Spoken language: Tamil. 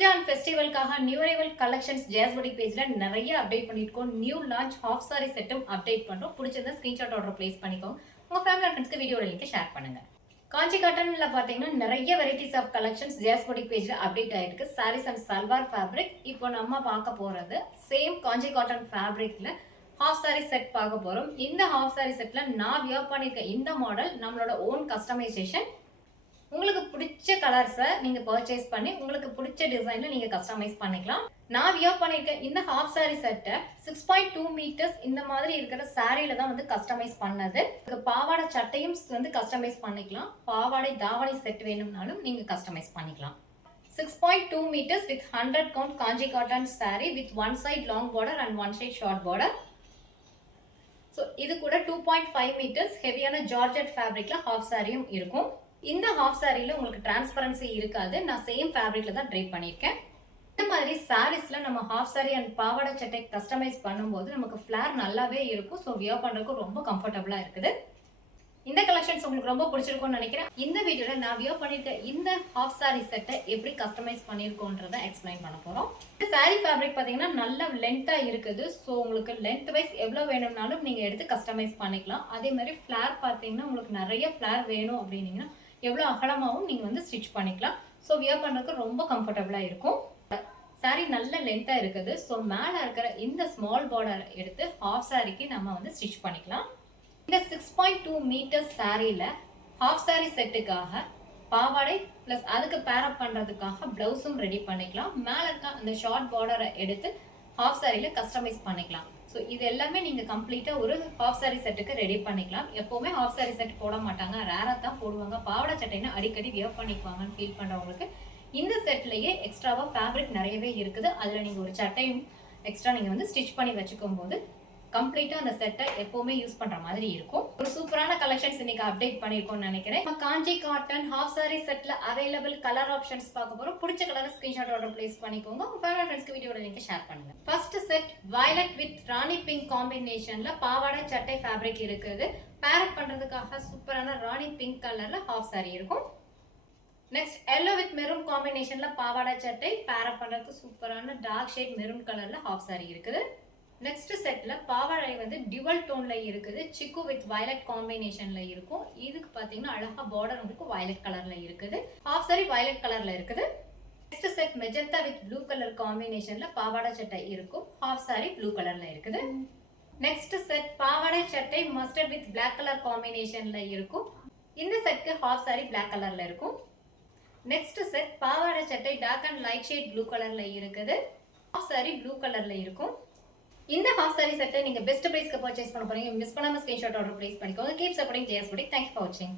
பூஜா அண்ட் ஃபெஸ்டிவல்காக நியூ அரைவல் கலெக்ஷன்ஸ் ஜேஸ் பவுட்டிக் பேஜ்ல நிறைய அப்டேட் பண்ணிருக்கோம். நியூ லான்ச் ஹாஃப் சாரி செட்டும் அப்டேட் பண்றோம். பிடிச்சிருந்தா ஸ்கிரீன்ஷாட் ஆர்டர் பிளேஸ் பண்ணிக்கோங்க. உங்க ஃபேமிலி அண்ட் ஃப்ரெண்ட்ஸ்க்கு வீடியோட லிங்க் ஷேர் பண்ணுங்க. காஞ்சி காட்டன்ல பாத்தீங்கன்னா நிறைய வெரைட்டிஸ் ஆஃப் கலெக்ஷன்ஸ் ஜேஸ் பவுட்டிக் பேஜ்ல அப்டேட் ஆயிருக்கு. Saris and salwar fabric. இப்போ நம்ம பார்க்க போறது சேம் காஞ்சி காட்டன் ஃபேப்ரிக்ல ஹாஃப் சாரி செட் பார்க்க போறோம். இந்த ஹாஃப் சாரி செட்ல நான் வியர் பண்ணிருக்க இந்த மாடல் நம்மளோட ஓன் கஸ்டமைசேஷன். உங்களுக்கு பிடிச்ச கலர்ஸை நீங்க பர்ச்சேஸ் பண்ணி உங்களுக்கு பிடிச்ச டிசைன்ல நீங்க கஸ்டமைஸ் பண்ணிக்கலாம். நான் வியர் பண்ணிருக்கேன் இந்த ஹாஃப் சாரி செட்டை 6.2 மீட்டர்ஸ் இந்த மாதிரி இருக்கிற சாரியில தான் வந்து கஸ்டமைஸ் பண்ணது. பாவாடை சட்டையும் வந்து கஸ்டமைஸ் பண்ணிக்கலாம். பாவாடை தாவணி செட் வேணும்னாலும் நீங்க கஸ்டமைஸ் பண்ணிக்கலாம். 6.2 meters with 100 count kanji cotton saree with one side long border and one side short border. So இது கூட 2.5 meters ஹெவியான ஜார்ஜெட் ஃபேப்ரிக்ல ஹாஃப் சாரியும் இருக்கும். இந்த ஹாஃப் சாரியில உங்களுக்கு டிரான்ஸ்பரன்சி இருக்காது. நான் சேம் ஃபேப்ரிக்ல தான் ட்ரை பண்ணியிருக்கேன். இந்த மாதிரி சாரீஸ்ல நம்ம ஹாஃப் சாரி அண்ட் பாவாடை சட்டை கஸ்டமைஸ் பண்ணும்போது நமக்கு ஃபிளேர் நல்லாவே இருக்கும். ஸோ வியர் பண்றதுக்கு ரொம்ப கம்ஃபர்டபுளா இருக்குது. இந்த கலெக்ஷன்ஸ் உங்களுக்கு ரொம்ப பிடிச்சிருக்கும்னு நினைக்கிறேன். இந்த வீடியோல நான் வியர் பண்ணிருக்க இந்த ஹாஃப் சாரி செட்டை எப்படி கஸ்டமைஸ் பண்ணிருக்கோன்றத எக்ஸ்பிளைன் பண்ண போறோம். இந்த சாரி ஃபேப்ரிக் பாத்தீங்கன்னா நல்ல லென்த்தா இருக்குது. ஸோ உங்களுக்கு லென்த் வைஸ் எவ்வளவு வேணும்னாலும் நீங்க எடுத்து கஸ்டமைஸ் பண்ணிக்கலாம். அதே மாதிரி ஃபிளேர் பாத்தீங்கன்னா உங்களுக்கு நிறைய ஃபிளேர் வேணும் அப்படின்னீங்கன்னா எவ்வளவு அகலமாகவும் நீங்க வந்து ஸ்டிச் பண்ணிக்கலாம். ஸோ வியர் பண்றதுக்கு ரொம்ப கம்ஃபர்டபுளா இருக்கும். சாரி நல்ல லென்த்தா இருக்குது. ஸோ மேல இருக்கிற இந்த ஸ்மால் பார்டர் எடுத்து ஹாஃப் சாரிக்கு நம்ம வந்து ஸ்டிச் பண்ணிக்கலாம். இந்த 6.2 மீட்டர்ஸ் சாரியில ஹாஃப் சாரி செட்டுக்காக பாவாடை பிளஸ் அதுக்கு பேரப் பண்றதுக்காக பிளவுஸும் ரெடி பண்ணிக்கலாம். மேல இருக்க அந்த ஷார்ட் பார்டரை எடுத்து ஹாஃப் சாரியில கஸ்டமைஸ் பண்ணிக்கலாம். ஸோ இது எல்லாமே நீங்க கம்ப்ளீட்டா ஒரு ஹாஃப் சாரி செட்டுக்கு ரெடி பண்ணிக்கலாம். எப்பவுமே ஹாஃப் சாரி செட் போட மாட்டாங்க, ரேரா தான் போடுவாங்க. பாவாடை சட்டைன்னா அடிக்கடி வியர் பண்ணிக்குவாங்கன்னு ஃபீல் பண்றவங்களுக்கு இந்த செட்லயே எக்ஸ்ட்ராவா ஃபேப்ரிக் நிறையவே இருக்குது. அதுல நீங்க ஒரு சட்டையும் எக்ஸ்ட்ரா நீங்க வந்து ஸ்டிச் பண்ணி வச்சுக்கும் போது கம்ப்ளீட்டா அந்த செட்டை எப்பவுமே யூஸ் பண்ற மாதிரி இருக்கும். ஒரு சூப்பரான கலெக்ஷன்ஸ் இன்னைக்கு அப்டேட் பண்ணிருக்கோம்னு நினைக்கிறேன். காஞ்சி காட்டன் ஹாஃப் சாரி செட்ல அவைலபிள் கலர் ஆப்ஷன்ஸ் பார்க்க போறோம். பிடிச்ச கலர் ஸ்கிரீன்ஷாட் ஆர்டர் பிளேஸ் பண்ணிக்கோங்க. உங்க ஃபேவரட் ஃப்ரெண்ட்ஸ்க்கு வீடியோட லிங்க் ஷேர் பண்ணுங்க. First set violet with rani pink காம்பினேஷன்ல பாவாடை சட்டை ஃபேப்ரிக் இருக்குது. பேரப் பண்றதுக்காக சூப்பரான ராணி பிங்க் கலர்ல ஹாஃப் சாரி இருக்கும். நெக்ஸ்ட் எல்லோ வித் மெரூன் காம்பினேஷன்ல பாவாடை சட்டை பேரப் பண்றதுக்கு சூப்பரான டார்க் ஷேட் மெரூன் கலர்ல ஹாஃப் சாரி இருக்குது. நெக்ஸ்ட் செட்ல பாவாடை வந்து டியூவல் டோன்ல இருக்குது. சிக்கு வித் வயலட் காம்பினேஷன்ல இருக்கும். இதுக்கு பாத்தீங்கன்னா அழகா பார்டர் உங்களுக்கு வயலட் கலர்ல இருக்குது. ஹாஃப் சாரி வயலட் கலர்ல இருக்குது. Next set magenta with blue colour காம்பினேஷன்ல பாவாடை சட்டை இருக்கும். ஹாஃப் சாரி ப்ளூ கலர்ல இருக்குது. நெக்ஸ்ட் செட் பாவாடை சட்டை மஸ்டர்ட் வித் பிளாக் கலர் காம்பினேஷன்ல இருக்கும். இந்த செட்க்கு ஹாஃப் சாரி பிளாக் கலர்ல இருக்கும். நெக்ஸ்ட் செட் பாவாடை சட்டை dark and light shade blue கலர்ல இருக்குது. ஹாஃப் சாரி ப்ளூ கலர்ல இருக்கும். இந்த ஹாஃப் சாரி செட்டை நீங்க பெஸ்ட் பிரைஸ்க்கு பர்ச்சேஸ் பண்ண போறீங்க. மிஸ் பண்ணாம ஸ்கிரீன்ஷாட் ஆர்டர் பிளேஸ் பண்ணிக்கோங்க. Keep supporting JS boutique. Thank you for வாட்சிங்.